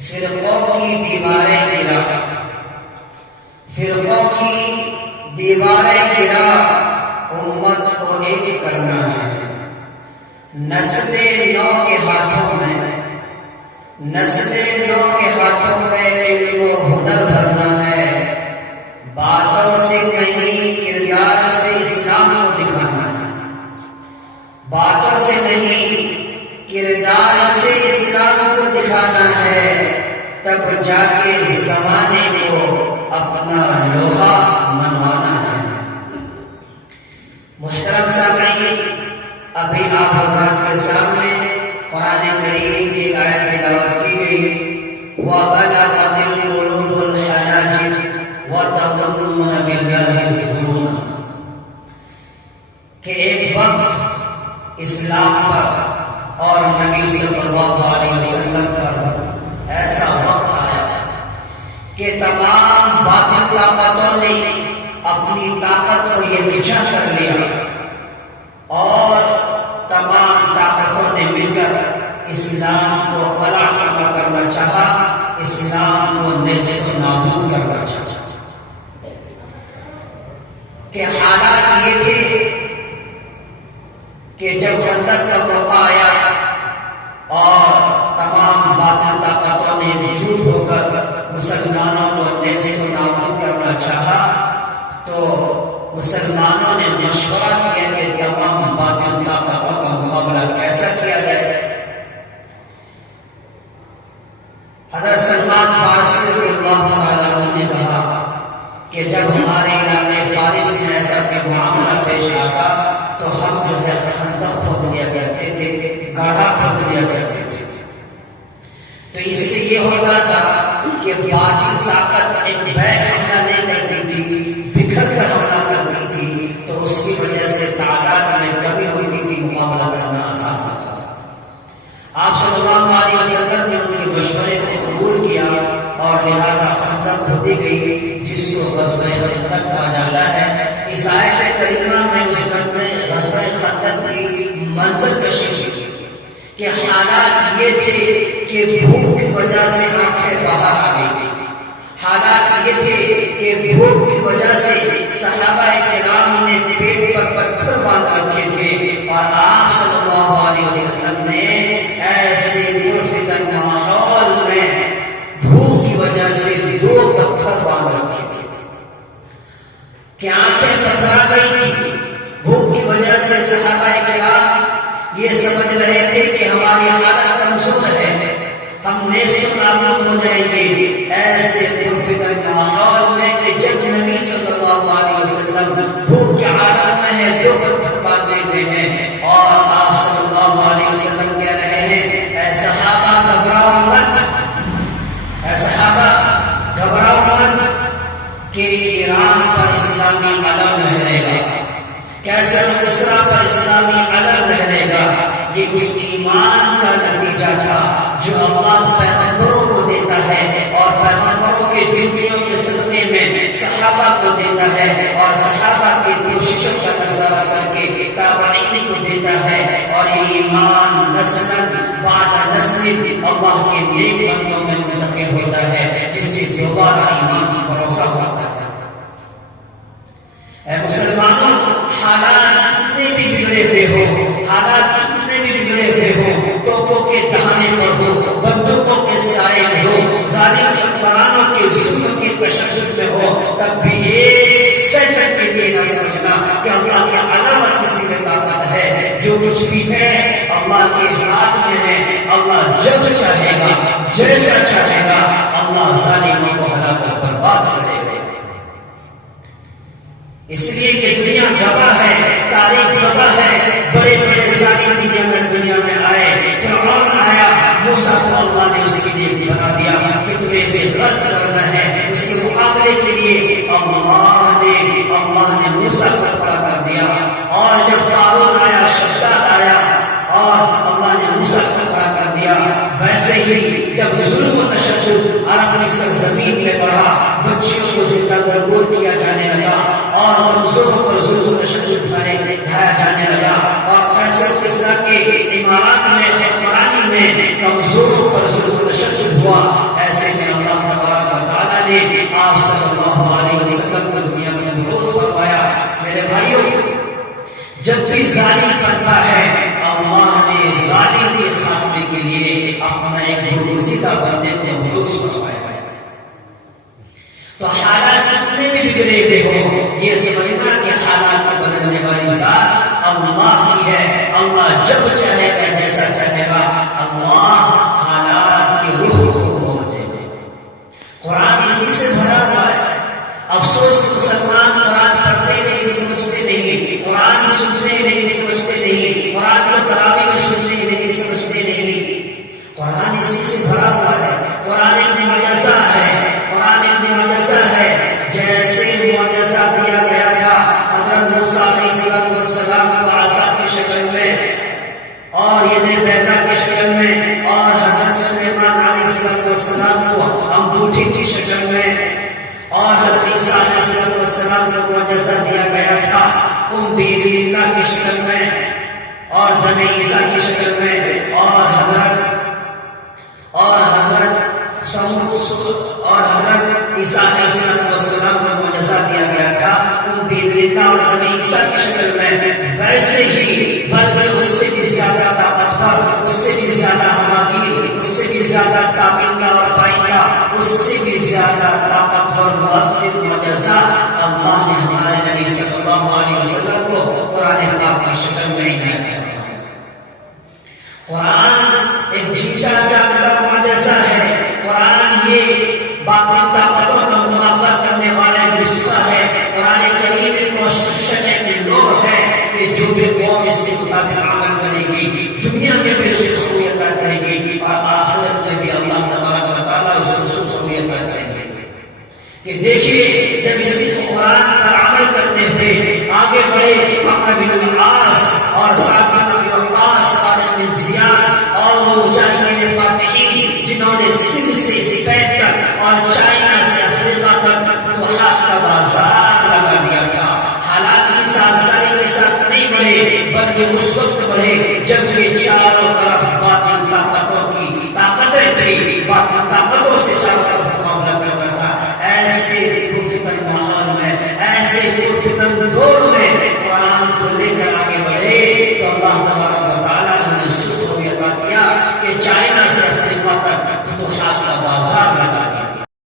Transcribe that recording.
فرقوں کی دیواریں گرا، فرقوں کی دیواریں گرا، امت کو ایک کرنا ہے۔ نسل نو کے ہاتھوں میں، نسل نو کے ہاتھوں میں علم و ہنر بھرنا ہے۔ باتوں سے نہیں کردار سے اسلام کو دکھانا ہے، باتوں سے نہیں کردار سے اسلام کو دکھانا ہے، تب جا کے زمانے کو اپنا لوہا منوانا ہے۔ محترم سامعین، ابھی آپ حضرات کے سامنے قرآن کریم کی آیت تلاوت کی گئی، وَبَلَغَتِ الْقُلُوبُ الْحَنَاجِرَ وَتَظُنُّونَ بِاللَّهِ الظُّنُونَ، کہ ایک وقت اسلام پر اور نبی صلی اللہ علیہ وسلم پر ایسا وقت آیا کہ تمام باطل طاقتوں نے اپنی طاقت کو یکجا کر لیا اور تمام طاقتوں نے مل کر اسلام کو قلع کرنا چاہا، اسلام کو نیست و نابود کرنا چاہا۔ کہ حالات یہ تھے کہ جب خندق کا موقع آیا اور تمام باطل طاقتوں نے ایکجٹ ہو کر مسلمانوں کو نیست و نابود کرنا چاہا، تو مسلمانوں نے مشورہ کیا کہ تمام باطل طاقتوں کا مقابلہ کیسا کیا جائے۔ حضرت سلمان فارسی رضی اللہ تعالیٰ عنہ نے کہا کہ جب ہمارے علاقے فارس میں ایسا کوئی معاملہ پیش آتا تو ہم جو ہے خندق کھود لیا کرتے تھے، گڑھا کھود لیا کرتے تھے۔ تو اس سے یہ ہوتا تھا کہ باطل طاقت ایک بیک حملہ نہیں کرتی تھی، بکھر کر حملہ کرتی تھی، تو اس کی وجہ سے تعداد میں کمی ہوتی تھی، مقابلہ کرنا آسان ہوتا تھا۔ آپ صلی اللہ علیہ وسلم نے ان کے مشورے کو قبول کیا اور لہذا خندق کھودی گئی، جس کو غزوہ خندق کہا جاتا ہے۔ اس آیت کریمہ میں اس غزوہ خندق کی منظر کشی کہ حالات یہ تھے کہ بھوک کی وجہ سے آنکھیں باہر آ گئی تھی، حالات یہ تھے کہ بھوک کی وجہ سے صحابہ کرام نے پیٹ پر پتھر باندھ رکھے تھے، اور آپ صلی اللہ علیہ وسلم نے ایسے پرفتن ماحول میں بھوک کی وجہ سے 2 پتھر باندھ رکھے تھے کہ آنکھیں پتھرا گئی تھی۔ بھوک کی وجہ سے صحابہ کرام یہ سمجھ رہے تھے کہ ہماری حالت کمزور ہے، ہم نیست و نابود ہو جائیں گے۔ ایسے پرفتن ماحول میں کہ جب نبی صلی اللہ علیہ وسلم بھوک کے عالم میں ہے، 2 پتھر باندھے ہوئے ہیں، اور آپ صلی اللہ علیہ وسلم کہہ رہے ہیں اے صحابہ گھبراؤ مت، اے صحابہ گھبراؤ مت، کہ ایران پر اسلامی علم لہرے گا، کیسے مصر پر اسلامی علم لہرے گا۔ یہ اس ایمان کا نتیجہ تھا جو اللہ پیغمبروں کو دیتا ہے، اور پیغمبروں کے ڈیوٹیوں کے صدقے میں صحابہ کو دیتا ہے، اور صحابہ کی کوششوں کا نظارہ کر کے تابعین کو دیتا ہے، اور یہ ایمان نسل بعد نسل اللہ کے نیک بندوں میں منتقل ہوتا ہے، جس سے دوبارہ ایمان کی فروغ ہوتا ہے۔ اے مسلمانوں، حالات کتنے بھی بگڑے ہوئے ہو، حالات کتنے بھی بگڑے ہوئے ہو، توپوں کے دہانے پر ہو، بندوقوں کے سائے میں ہو، ظالم حکمرانوں کے ظلم کے تشدد میں ہو، تب بھی ایک سیکنڈ کے لیے نہ سمجھنا کہ اللہ کے علاوہ کسی میں طاقت ہے۔ جو کچھ بھی ہے اللہ کے ہاتھ میں ہے، اللہ جب چاہے گا، جیسا چاہے گا، اللہ ظالموں کو ہلاک اور برباد کرے گا۔ اس لیے کہ دنیا گواہ ہے، تاریخ گواہ ہے، بڑے بڑے ظالم دنیا میں آئے، فرعون آیا، موسیٰ کو اللہ نے اس کے لیے بنا دیا کہ تمہیں اسے غرق کرنا ہے۔ اس کے مقابلے کے لیے اللہ نے موسیٰ کو کھڑا کر دیا، اور جب قارون آیا، شداد آیا، اور اللہ نے موسیٰ کو کھڑا کر دیا۔ ویسے ہی جب ظلم و تشدد عرب کی سرزمین میں بڑھا، بچیوں کو زندہ درگور کیا جانے لگا، اور کمزوروں پر ظلم و تشدد ڈھایا جانے لگا، اور قیصر کسریٰ کے امارات میں حکمرانی میں کمزوروں پر ظلم و تشدد ہوا۔ برگزیدہ بندے کو محفوظ فرمایا ہے۔ تو حالات کتنے بھی بگڑے ہوئے ہو، یہ سمجھنا کہ حالات کو بدلنے والی ذات اللہ کی ہے۔ اللہ جب چاہے گا، جیسا چاہے گا، اللہ حالات کے رخ کو موڑ دے گا۔ قرآن اسی سے بھرا ہوا ہے۔ افسوس کہ مسلمان قرآن پڑھتے لیکن سمجھتے نہیں، قرآن سنتے لیکن سمجھتے نہیں، قرآن کو تراویح میں سنتے لیکن سمجھتے نہیں۔ قرآن اسی سے بھرا ہوا ہے۔ قرآن ایک معجزہ ہے، قرآن ایک معجزہ ہے۔ جیسے معجزہ دیا گیا تھا حضرت موسیٰ علیہ السلام کو عصا کی شکل میں اور ید بیضا کی شکل میں، اور حضرت سلیمان علیہ السلام کو انگوٹھی کی شکل میں، اور حضرت عیسیٰ علیہ السلام کو معجزہ دیا گیا تھا بِإِذْنِ اللہ کی شکل میں اور دم عیسیٰ کی شکل میں، اور حضرت عیسیٰ علیہ السلام کو معجزہ دیا گیا تھا بِإِذْنِ اللہ اور دم عیسیٰ کی شکل میں۔ ویسے ہی بلکہ اس سے بھی زیادہ طاقتور، اس سے بھی زیادہ ہماگیر، اس سے بھی زیادہ تابندہ اور پائندہ، اس سے بھی زیادہ طاقتور مؤثر معجزہ اللہ نے ہمارے نبی صلی اللہ علیہ وسلم کو قرآن پاک کی شکل میں عنایت فرمائی۔ قرآن ایک جیتا جاگتا معجزہ ہے۔ قرآن یہ باطل طاقتوں کا مقابلہ کرنے والا ایک نسخہ ہے۔ قرآن کریم ایک کانسٹیٹیوشن ہے، ایک لاء ہے کہ جو بھی قوم اس کے مطابق عمل کرے گی دنیا میں بھی اسے خوبی عطا کرے گی اور آخرت میں بھی اللہ تبارک و تعالیٰ اس کو خوبی عطا کریں گے۔ کہ دیکھیے جب اسی قرآن پر عمل کرتے ہوئے آگے بڑھے عمرو بن العاص اور سعد بن ابی وقاص، خالد بن زیاد اور وہ مجاہدین فاتحین جنہوں نے سندھ سے اسپین تک اور چائنا سے افریقہ تک فتوحات کا بازار لگا دیا تھا۔ حالات کی سازگاری کے ساتھ نہیں بڑھے بلکہ اس وقت بڑھے جب یہ چاروں طرف باتیں